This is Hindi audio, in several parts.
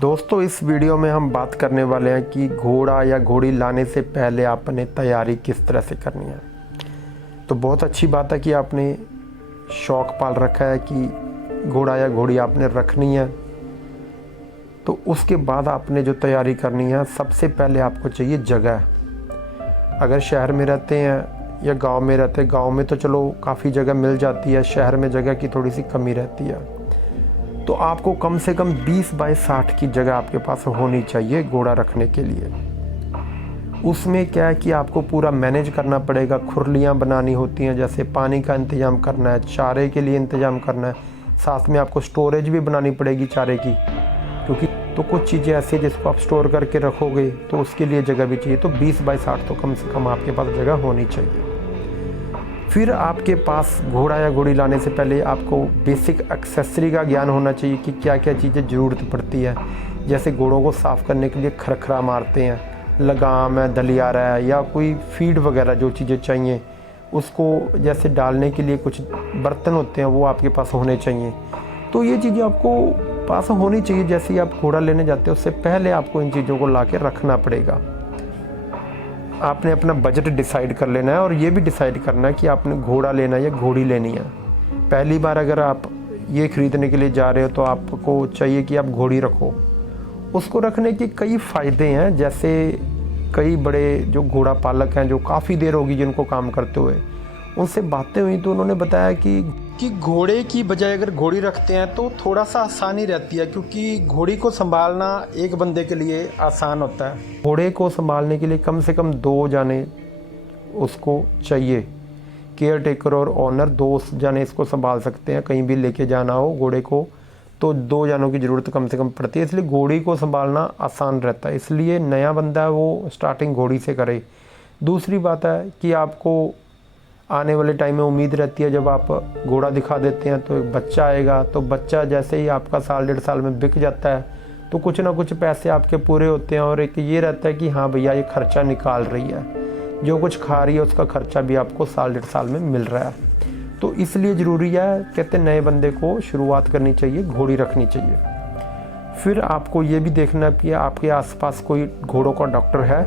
दोस्तों इस वीडियो में हम बात करने वाले हैं कि घोड़ा या घोड़ी लाने से पहले आपने तैयारी किस तरह से करनी है। तो बहुत अच्छी बात है कि आपने शौक़ पाल रखा है कि घोड़ा या घोड़ी आपने रखनी है। तो उसके बाद आपने जो तैयारी करनी है, सबसे पहले आपको चाहिए जगह। अगर शहर में रहते हैं या गांव में रहते हैं, गांव में तो चलो काफ़ी जगह मिल जाती है, शहर में जगह की थोड़ी सी कमी रहती है। तो आपको कम से कम 20 बाय 60 की जगह आपके पास होनी चाहिए घोड़ा रखने के लिए। उसमें क्या है कि आपको पूरा मैनेज करना पड़ेगा। खुरलियाँ बनानी होती हैं, जैसे पानी का इंतज़ाम करना है, चारे के लिए इंतज़ाम करना है, साथ में आपको स्टोरेज भी बनानी पड़ेगी चारे की, क्योंकि तो कुछ चीज़ें ऐसी हैं जिसको आप स्टोर करके रखोगे तो उसके लिए जगह भी चाहिए। तो 20 बाय 60 तो कम से कम आपके पास जगह होनी चाहिए। फिर आपके पास घोड़ा या घोड़ी लाने से पहले आपको बेसिक एक्सेसरी का ज्ञान होना चाहिए कि क्या क्या चीज़ें ज़रूरत पड़ती है। जैसे घोड़ों को साफ़ करने के लिए खरखरा मारते हैं, लगाम है, दलियारा है, या कोई फीड वगैरह जो चीज़ें चाहिए उसको जैसे डालने के लिए कुछ बर्तन होते हैं वो आपके पास होने चाहिए। तो ये चीज़ें आपको पास होनी चाहिए। जैसे ही आप घोड़ा लेने जाते हैं उससे पहले आपको इन चीज़ों को ला के रखना पड़ेगा। आपने अपना बजट डिसाइड कर लेना है और ये भी डिसाइड करना है कि आपने घोड़ा लेना है या घोड़ी लेनी है। पहली बार अगर आप ये ख़रीदने के लिए जा रहे हो तो आपको चाहिए कि आप घोड़ी रखो। उसको रखने के कई फ़ायदे हैं। जैसे कई बड़े जो घोड़ा पालक हैं जो काफ़ी देर होगी जिनको काम करते हुए, उनसे बातें हुई तो उन्होंने बताया कि घोड़े की बजाय अगर घोड़ी रखते हैं तो थोड़ा सा आसानी रहती है, क्योंकि घोड़ी को संभालना एक बंदे के लिए आसान होता है। घोड़े को संभालने के लिए कम से कम 2 जाने उसको चाहिए। केयर टेकर और ओनर 2 जाने इसको संभाल सकते हैं। कहीं भी लेके जाना हो घोड़े को तो 2 जानों की ज़रूरत कम से कम पड़ती है। इसलिए घोड़ी को संभालना आसान रहता है। इसलिए नया बंदा है वो स्टार्टिंग घोड़ी से करे। दूसरी बात है कि आपको आने वाले टाइम में उम्मीद रहती है, जब आप घोड़ा दिखा देते हैं तो एक बच्चा आएगा, तो बच्चा जैसे ही आपका साल 1.5 साल में बिक जाता है तो कुछ ना कुछ पैसे आपके पूरे होते हैं। और एक ये रहता है कि हाँ भैया ये खर्चा निकाल रही है, जो कुछ खा रही है उसका खर्चा भी आपको साल 1.5 साल में मिल रहा है। तो इसलिए ज़रूरी है, कहते नए बंदे को शुरुआत करनी चाहिए, घोड़ी रखनी चाहिए। फिर आपको ये भी देखना कि आपके आसपास कोई घोड़ों का डॉक्टर है,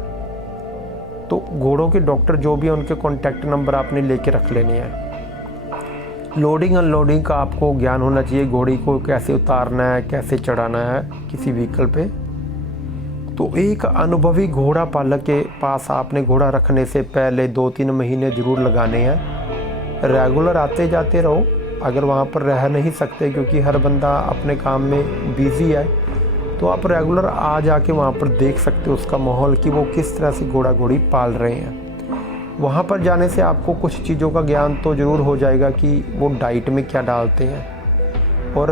तो घोड़ों के डॉक्टर जो भी है उनके कॉन्टैक्ट नंबर आपने लेके रख लेने हैं। लोडिंग अनलोडिंग का आपको ज्ञान होना चाहिए, घोड़ी को कैसे उतारना है, कैसे चढ़ाना है किसी व्हीकल पे। तो एक अनुभवी घोड़ा पालक के पास आपने घोड़ा रखने से पहले 2-3 महीने ज़रूर लगाने हैं। रेगुलर आते जाते रहो। अगर वहाँ पर रह नहीं सकते क्योंकि हर बंदा अपने काम में बिज़ी है, तो आप रेगुलर आ जाके वहाँ पर देख सकते हो उसका माहौल कि वो किस तरह से घोड़ा घोड़ी पाल रहे हैं। वहाँ पर जाने से आपको कुछ चीज़ों का ज्ञान तो ज़रूर हो जाएगा कि वो डाइट में क्या डालते हैं, और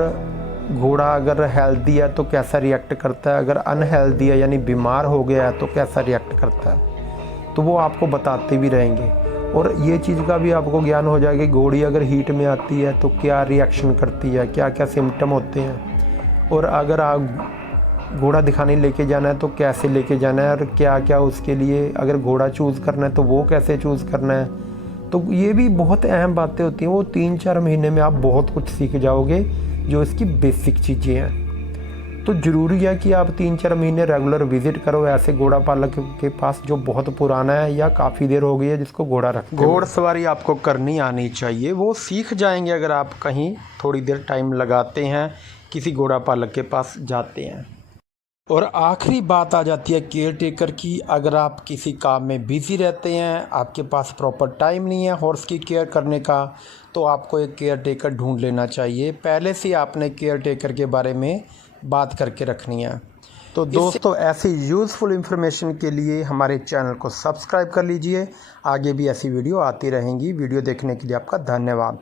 घोड़ा अगर हेल्दी है तो कैसा रिएक्ट करता है, अगर अनहेल्दी है यानी बीमार हो गया है तो कैसा रिएक्ट करता है। तो वो आपको बताते भी रहेंगे। और ये चीज़ का भी आपको ज्ञान हो जाएगा कि घोड़ी अगर हीट में आती है तो क्या रिएक्शन करती है, क्या क्या सिम्टम होते हैं, और अगर आप घोड़ा दिखाने लेके जाना है तो कैसे लेके जाना है, और क्या क्या उसके लिए अगर घोड़ा चूज़ करना है तो वो कैसे चूज़ करना है। तो ये भी बहुत अहम बातें होती हैं। वो 3-4 महीने में आप बहुत कुछ सीख जाओगे जो इसकी बेसिक चीज़ें हैं। तो ज़रूरी है कि आप 3-4 महीने रेगुलर विज़िट करो ऐसे घोड़ा पालक के पास जो बहुत पुराना है या काफ़ी देर हो गई है जिसको घोड़ा रखते हैं। घोड़सवारी आपको करनी आनी चाहिए। वो सीख जाएंगे अगर आप कहीं थोड़ी देर टाइम लगाते हैं, किसी घोड़ा पालक के पास जाते हैं। और आखिरी बात आ जाती है केयर टेकर की। अगर आप किसी काम में बिज़ी रहते हैं, आपके पास प्रॉपर टाइम नहीं है हॉर्स की केयर करने का, तो आपको एक केयर टेकर ढूंढ लेना चाहिए। पहले से आपने केयर टेकर के बारे में बात करके रखनी है। तो दोस्तों ऐसी यूज़फुल इन्फॉर्मेशन के लिए हमारे चैनल को सब्सक्राइब कर लीजिए। आगे भी ऐसी वीडियो आती रहेंगी। वीडियो देखने के लिए आपका धन्यवाद।